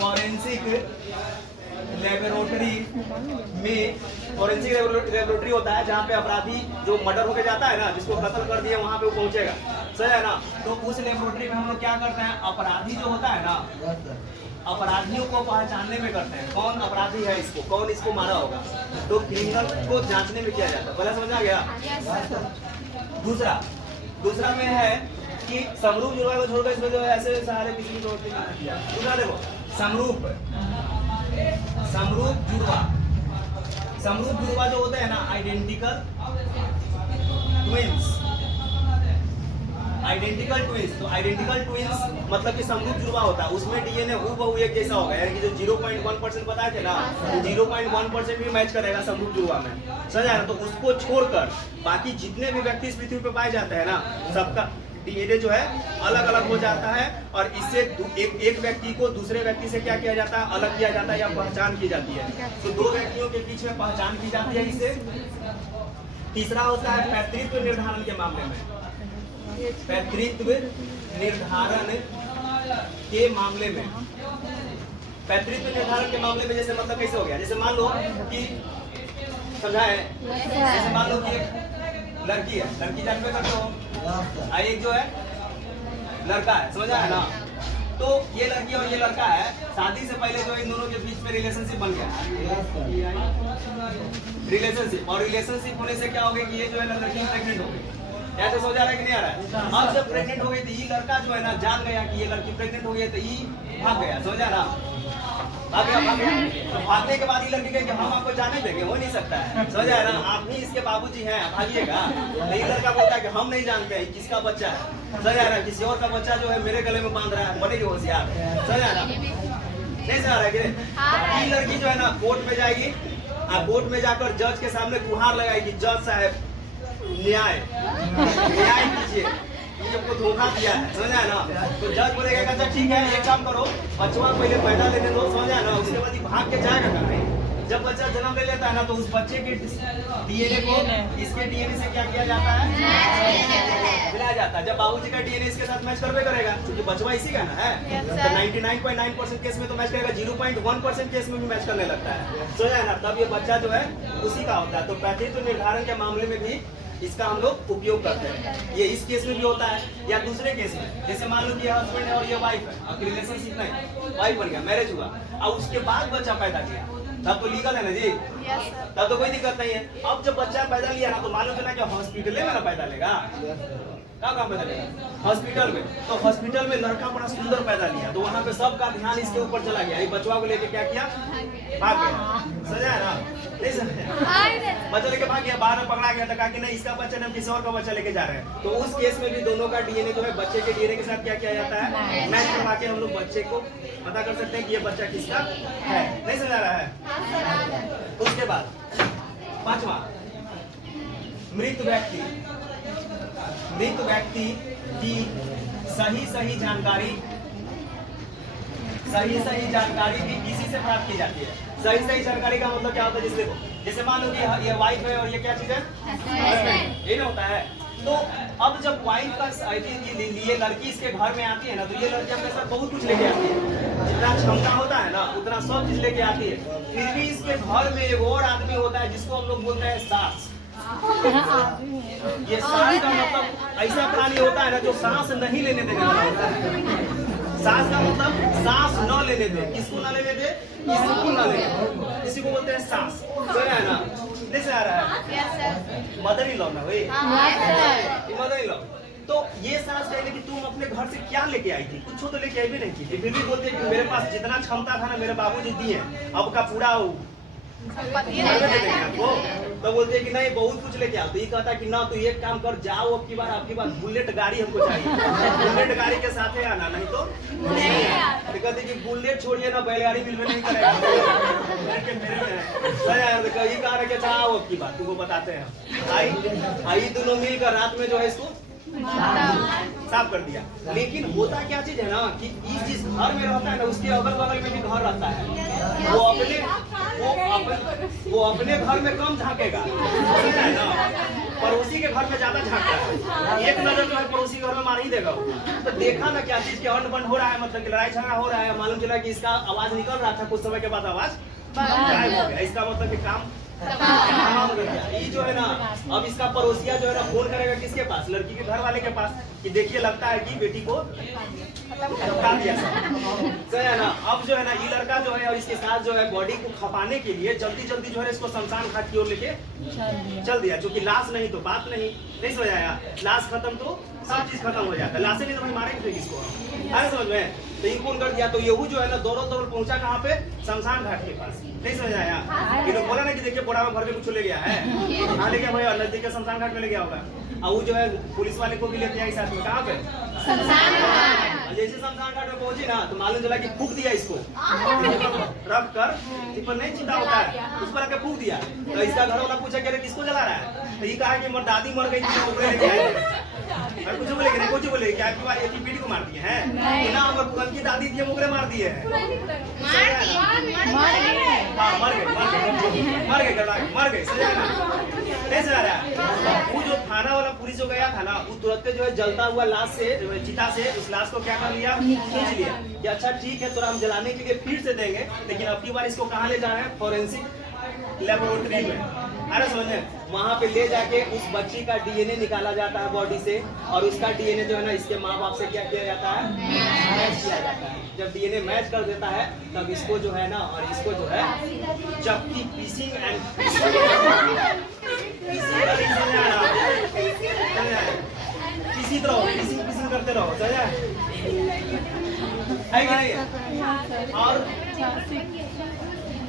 Forensic laboratory में, forensic laboratory होता है जहाँ पे अपराधी जो मर्डर होके जाता है ना, जिसको कत्ल कर दिया वहाँ पे वो पहुँचेगा, सही है ना। तो उस लेबोरेटरी में हम लोग क्या करते हैं, अपराधी जो होता है ना, अपराधियों को पहचानने में करते हैं, कौन अपराधी है, इसको कौन इसको मारा होगा, तो क्रिमिनल को जांचने में किया जाता है। पहले समझ आ गया। दूसरा में है कि समरूप जुड़वा को छोड़कर इसमें जो है ऐसे सहारे किसी की जरूरत नहीं किया। दूसरा देखो, समरूप जुड़वा जो होते हैं ना, आइडेंटिकल ट्विंस। तो आइडेंटिकल ट्विंस मतलब कि समरूप जुड़वा होता है, उसमें डीएनए हूबहू एक जैसा होगा, यानी कि जो 0.1% बताए थे ना, 0.1% भी मैच करेगा समरूप जुड़वा में, समझा है ना। तो उसको छोड़कर बाकी जितने भी व्यक्ति इस पृथ्वी पे पाए जाते हैं ना, सबका डीएनए जो है अलग अलग हो जाता है, और इससे एक व्यक्ति को दूसरे व्यक्ति से क्या किया जाता है, अलग किया जाता है या पहचान की जाती है। तो दो व्यक्तियों के बीच में पहचान की जाती है इससे। तीसरा होता है पैतृत्व निर्धारण के मामले में। पैतृत्व निर्धारण के मामले में, पैतृत्व निर्धारण के मामले में जैसे मतलब कैसे हो गया, जैसे मान लो कि समझाए, जैसे मान लो कि एक लड़की है, लड़की जानते करते हो, एक जो है लड़का है, समझ आया ना। तो ये लड़की और ये लड़का है, शादी से पहले जो इन दोनों के बीच में रिलेशनशिप बन गया, रिलेशनशिप, और रिलेशनशिप होने से क्या हो गया कि ये जो है लड़की प्रेग्नेंट हो गई। ऐसे सोचा रहा है कि नहीं आ रहा है। अब जब प्रेग्नेंट हो गई तो ये लड़का जो है ना जान गया कि ये लड़की प्रेग्नेंट हो गई है, तो ये भाग गया, समझा ना, भाग गया। तो भागने के बाद ये लड़की कहे कि हम आपको जाने देंगे, हो नहीं सकता है, समझा ना, आप ही इसके बाबूजी हैं, भागिएगा। नहीं, लड़का बोलता है कि हम नहीं जानते हैं किसका बच्चा है, समझा ना, किसी और का बच्चा जो है मेरे गले में बांध रहा है, बनेगी होशियार, समझा ना, नहीं समझ रहा है। ये लड़की जो है ना कोर्ट में जाएगी, कोर्ट में जाकर जज के सामने गुहार लगाएगी, जज साहब न्याय कीजिए, ये हमको धोखा दिया है, समझा ना। तो जज बोलेगा अच्छा ठीक है, एक काम करो, बच्चा पहले पैदा लेने दो, समझा ना, उसके बाद भाग के जाएगा करने। जब बच्चा जन्म ले लेता है ना, तो उस बच्चे के डीएनए को इसके डीएनए से क्या किया जाता है, मिलाया जाता है। जब बाबूजी का डीएनए इसके साथ मैच करवे करेगा, क्योंकि बचवा इसी का ना है, तो 99.9% केस में तो मैच करेगा, 0.1% केस में भी मैच करने लगता है, समझा ना, तब ये बच्चा जो है उसी का होता है। तो पैतृत्व निर्धारण के मामले में भी इसका हम लोग उपयोग करते हैं। ये इस केस में भी होता है, या दूसरे केस में, जैसे मान लो कि हस्बैंड है और ये वाइफ है, अब रिलेशनशिप नहीं, वाइफ बन गया, मैरिज हुआ, अब उसके बाद बच्चा पैदा किया, तब तो लीगल है ना जी, तब तो कोई दिक्कत नहीं है। अब जब बच्चा पैदा लिया ना, तो मालूम चला कि हॉस्पिटल में ना पैदा लेगा, क्या काम पैदा लेगा, हॉस्पिटल में। तो हॉस्पिटल में लड़का बड़ा सुंदर पैदा लिया, तो वहाँ पे सबका ध्यान इसके ऊपर चला गया, ये बचवा को लेके क्या किया, भाग गया, सजा है ना, नहीं समझा, बच्चा लेके भाग गया, बाहर में पकड़ा गया, तो कहा कि नहीं इसका बच्चा नहीं, किसी और का बच्चा लेके जा रहे हैं। तो उस केस में भी दोनों का डीएनए जो है बच्चे के डीएनए के साथ क्या किया जाता है, मैच करवा के हम लोग बच्चे को पता कर सकते हैं कि ये बच्चा किसका है, नहीं समझा रहा है। उसके बाद पांचवा, मृत व्यक्ति की सही जानकारी भी किसी से प्राप्त की जाती है। सही जानकारी का मतलब क्या होता है, जैसे मान लो कि ये वाइफ है और ये क्या चीज है, हस्बैंड, ये ना होता है। तो अब जब वाइफ का ये लड़की इसके घर में आती है ना, तो ये लड़की अपने साथ बहुत कुछ लेके आती है, जितना क्षमता होता है ना उतना सब चीज लेके आती है। फिर भी इसके घर में एक और आदमी होता है जिसको हम लोग बोलते हैं सास। ये सांस का मतलब ऐसा प्राणी होता है ना जो सांस नहीं लेने देने वाला होता है। सांस का मतलब सांस न लेने दे, किसको न लेने दे, किसी न लेने दे, इसी को बोलते हैं सांस, समझ है ना, नहीं समझ आ रहा है, मदर इन लॉ ना भाई, मदर इन लॉ। तो ये सांस कहने कि तुम अपने घर से क्या लेके आई थी, कुछ तो लेके आई भी नहीं थी, फिर भी बोलते कि मेरे पास जितना क्षमता था ना मेरे बाबूजी दिए, अब का पूरा आपको, तो बोलते कि नहीं बहुत कुछ लेके आओ। तो ये कहता कि ना, तो एक काम कर, जाओ अब की बार बुलेट गाड़ी हमको चाहिए, बुलेट गाड़ी के साथ ही आना, नहीं तो नहीं। कहते कि बुलेट छोड़िए ना, बैलगाड़ी मिलवे नहीं करेगा, ये कहा कि अच्छा आओ अब की बार तुमको बताते हैं। आई दोनों मिलकर रात में जो है इसको साफ कर दिया। लेकिन होता क्या चीज है ना कि जिस घर में रहता है ना उसके अगल बगल में भी घर रहता है, वो अपने वो अपने घर में कम झांकेगा, पड़ोसी के घर में ज्यादा झांकता है। एक नजर जो है पड़ोसी के घर में मार ही देगा वो। तो देखा ना क्या चीज के हंड बंड हो रहा है, मतलब कि लड़ाई झगड़ा हो रहा है। मालूम चला कि इसका आवाज निकल रहा था, कुछ समय के बाद आवाज गायब हो गया। इसका मतलब कि काम तमाम हो गया। ये जो है ना, अब इसका पड़ोसिया जो है ना फोन करेगा किसके पास, लड़की के घर वाले के पास, कि देखिए लगता है कि बेटी को खपा दिया सही है ना। अब जो है ना ये लड़का जो है और इसके साथ जो है बॉडी को खपाने के लिए जल्दी जल्दी जो है इसको शमशान घाट की ओर लेके चल दिया। क्योंकि लाश नहीं तो बात नहीं समझ आया। लाश खत्म तो सब चीज खत्म हो जाता है, लाशें नहीं तो भाई मारेंगे किसको, है समझ में। तो ये कौन कर दिया, तो यहू जो है ना दौड़ पहुंचा कहाँ पे, शमशान घाट के पास। नहीं समझ आया। ये लोग बोला ना कि देखिए बोरा में भर के कुछ ले गया है, कहाँ ले गया भाई, नजदीक के शमशान घाट में ले गया होगा। और वो जो है पुलिस वाले को भी लेते आए साथ में, कहाँ पे, जैसे शमशान घाट में पहुंची ना तो मालूम चला कि फूक दिया इसको, रख कर इस पर नहीं चिता होता है, उस पर आके फूक दिया। तो इसका घर वाला पूछा कि किसको जला रहा है, तो ये कहा कि दादी मर गई थी, कुछ बोले कि नहीं, कुछ बोले कि आपकी बात ये पीढ़ी को मार दिए हैं ना, हमारे उनकी दादी थी मुगले मार दिए हैं, मर गए नहीं सजा रहा। वो जो थाना वाला पुलिस जो गया था ना, वो तुरंत जो है जलता हुआ लाश से, चिता से उस लाश को क्या कर लिया, खींच लिया कि अच्छा ठीक है, तो हम जलाने के लिए फिर से देंगे, लेकिन अब की बार इसको कहाँ ले जा रहे हैं, फॉरेंसिक लेबोरेटरी में। अरे समझे, वहाँ पे ले जाके उस बच्ची का डीएनए निकाला जाता है बॉडी से, और उसका डीएनए जो है ना इसके माँ बाप से क्या किया जाता है, मैच किया जाता है। जब डीएनए मैच कर देता है तब इसको जो है ना, और इसको जो है चक्की पीसिंग एंड पीसिंग करते रहो, समझा है कि नहीं। और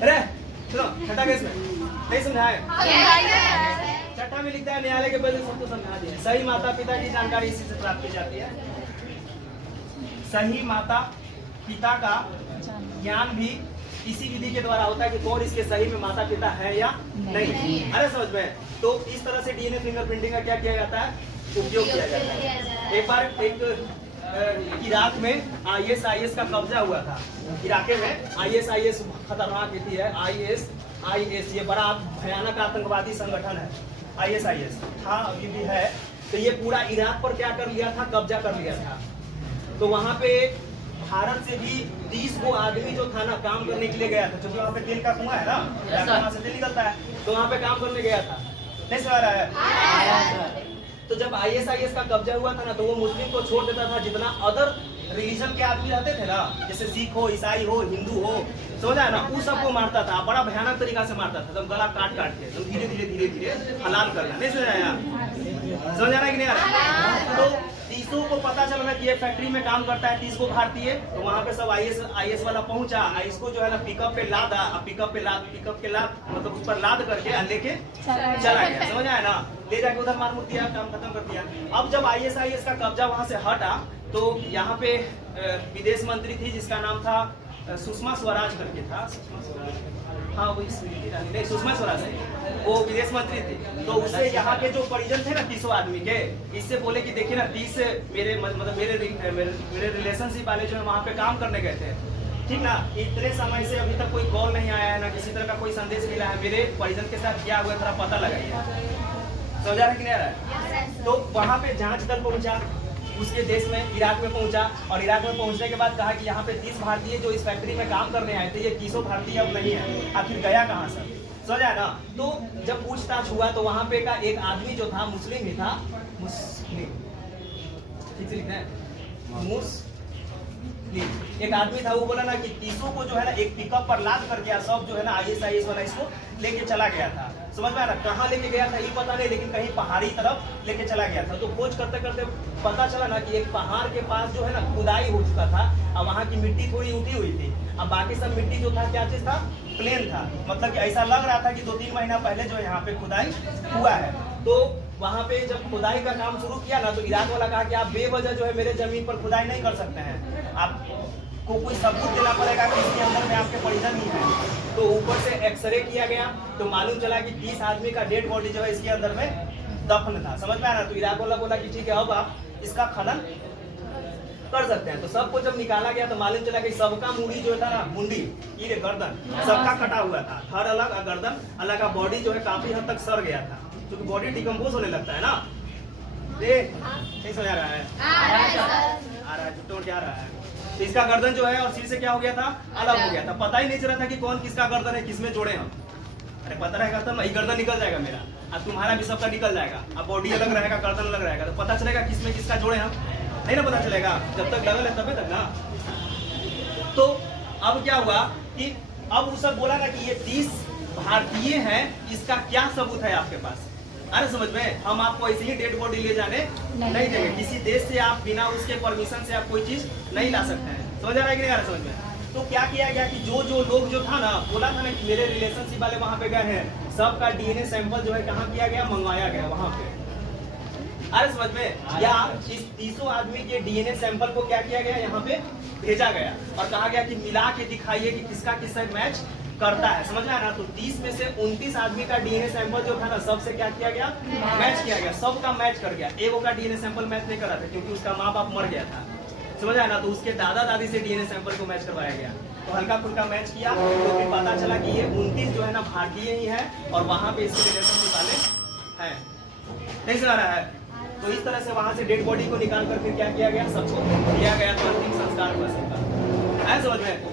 अरे चलो छठा केस में नहीं समझाए, छठा में लिखता है न्यायालय के पहले सबको समझा दिया। सही माता पिता की जानकारी इसी से प्राप्त की जाती है। सही माता पिता का ज्ञान भी इसी विधि के द्वारा होता है कि कौन इसके सही में माता पिता है या नहीं। अरे समझ में, तो इस तरह से डीएनए फिंगरप्रिंटिंग का क्या किया जाता है, उपयोग किया जाता है। एक बार इराक में ISIS का कब्जा हुआ था। इराक में ISIS खतरनाक थी है, ISIS ये बड़ा भयानक आतंकवादी संगठन है। ISIS था, अभी भी है। तो ये पूरा इराक पर क्या कर लिया था, कब्जा कर लिया था। तो वहाँ पे भारत से भी 30 गो आदमी जो था ना काम करने के लिए गया था, क्योंकि वहाँ पे तेल का कुआं है ना, वहाँ से तेल निकलता है, तो वहाँ पे काम करने गया था। नहीं समझ रहा है। तो जब ISIS का कब्जा हुआ था ना, तो वो मुस्लिम को छोड़ देता था। जितना अदर रिलीजन के आदमी रहते थे ना, जैसे सिख हो, ईसाई हो, हिंदू हो, समझा है ना, उस सबको मारता था। बड़ा भयानक तरीका से मारता था, गला काट के, तो धीरे धीरे हलाल करना। नहीं समझाया, समझ आ रहा है कि नहीं आ रहा। तो 30 को पता चल रहा है कि ये फैक्ट्री में काम करता है, 30 को भारतीय। तो वहाँ पे सब IS वाला पहुंचा, इसको जो है ना पिकअप पे लादा, पिकअप के लाद मतलब उस पर लाद करके लेके चला गया, समझ आया ना। ले जाके उधर मार मुर दिया, काम खत्म कर दिया। अब जब ISIS का कब्जा वहाँ से हटा, तो यहाँ पे विदेश मंत्री थी जिसका नाम था सुषमा स्वराज करके था, हाँ वो नहीं, सुषमा स्वराज है, वो विदेश मंत्री थी। तो उससे यहाँ के जो परिजन थे ना 30 आदमी के, इससे बोले कि देखिए ना 30 मेरे रिलेशनशिप वाले जो है वहाँ पे काम करने गए थे, ठीक ना, इतने समय से अभी तक कोई कॉल नहीं आया है ना, किसी तरह का कोई संदेश मिला है, मेरे परिजन के साथ क्या हुआ थोड़ा पता लगाइए। समझा रहा कि नहीं आ रहा है। तो वहाँ पे जांच दल पहुंचा, उसके देश में इराक में पहुंचा, और इराक में पहुंचने के बाद कहा कि यहाँ पे 30 भारतीय जो इस फैक्ट्री में काम करने आए थे, ये 30 भारतीय अब नहीं है, आखिर गया कहाँ से, समझा ना। तो जब पूछताछ हुआ तो वहाँ पे का एक आदमी जो था मुस्लिम ही था, मुस्लिम ठीक से लिखना है, मुस्लिम एक आदमी था। वो बोला ना कि 30 को जो है ना एक पिकअप पर लाद करके सब जो है ना ISIS वाला इसको लेके चला गया था। समझ में आ रहा, कहाँ लेके गया था ये पता नहीं, लेकिन कहीं पहाड़ी तरफ लेके चला गया था। तो खोज करते करते पता चला ना कि एक पहाड़ के पास जो है ना खुदाई हो चुका था, और वहाँ की मिट्टी थोड़ी उठी हुई थी, और बाकी सब मिट्टी जो था क्या चीज था, प्लेन था। मतलब कि ऐसा लग रहा था कि 2-3 महीना पहले जो यहाँ पे खुदाई हुआ है। तो वहाँ पे जब खुदाई का काम शुरू किया ना, तो इराक वाला कहा कि आप बेवजह जो है मेरे जमीन पर खुदाई नहीं कर सकते हैं, आपको कोई सबूत देना पड़ेगा कि इसके अंदर में आपके परिजन ही है। तो ऊपर से एक्सरे किया गया, तो मालूम चला कि 30 आदमी का डेड बॉडी जो है इसके अंदर में दफन था। समझ में आ रहा। तो इराक वाला बोला कि ठीक है, अब आप इसका खनन कर सकते हैं। तो सबको जब निकाला गया तो मालूम चला कि सबका मुंडी जो था, मुंडी ये गर्दन सबका कटा हुआ था, थर अलग और गर्दन अलग, बॉडी जो है काफी हद तक सड़ गया था, क्योंकि बॉडी डिकम्पोज होने लगता है ना। नहीं समझ आ रहा है? आ रहा है, टोन क्या आ रहा है? तो इसका गर्दन जो है और सिर से क्या हो गया था, अलग हो गया था। पता ही नहीं चला था कि कौन किसका गर्दन है, किसमें जोड़े हम। अरे पता रहेगा तब ये गर्दन निकल जाएगा मेरा, अब तुम्हारा भी सबका निकल जाएगा, अब बॉडी अलग रहेगा, गर्दन अलग रहेगा, तो पता चलेगा किसमें किसका जोड़े हम, नहीं ना पता चलेगा, जब तक लगल है तब तक ना। तो अब क्या हुआ कि अब वो सब बोला ना कि ये 30 भारतीय हैं, इसका क्या सबूत है आपके पास? अरे समझ में, हम आपको ऐसे ही डेड बॉडी ले जाने नहीं देंगे, किसी देश से आप बिना उसके परमिशन से आप कोई चीज नहीं ला सकते हैं। समझ आ रहा है कि नहीं आ रहा समझ में? तो क्या किया गया कि जो जो लोग जो था ना, बोला था ना कि मेरे रिलेशनशिप वाले वहां पे गए हैं, सबका डीएनए सैंपल जो है कहाँ किया गया, मंगवाया गया वहां पे। अरे समझ में, या इस 30 आदमी के डीएनए सैंपल को क्या किया गया, यहाँ पे भेजा गया और कहा गया कि मिला के दिखाइए कि किसका किससे मैच करता है। समझ में आया ना? तो 30 में से 29 आदमी का डीएनए सैंपल जो था ना, सबसे क्या किया गया, मैच किया गया, सबका मैच कर गया। एगो का डीएनए सैंपल मैच नहीं करा था क्योंकि उसका माँ बाप मर गया था। समझ आया ना? तो उसके दादा दादी से डीएनए सैंपल को मैच करवाया गया, तो हल्का फुल्का मैच किया, तो फिर पता चला कि ये 29 जो है ना भारतीय ही है और वहां पे इसके रिलेशनशिप वाले हैं। नहीं समझ रहा है? तो इस तरह से वहां से डेड बॉडी को निकाल कर फिर क्या किया गया, सबको दिया गया तो अंतिम संस्कार हुआ सबका। है समझ में?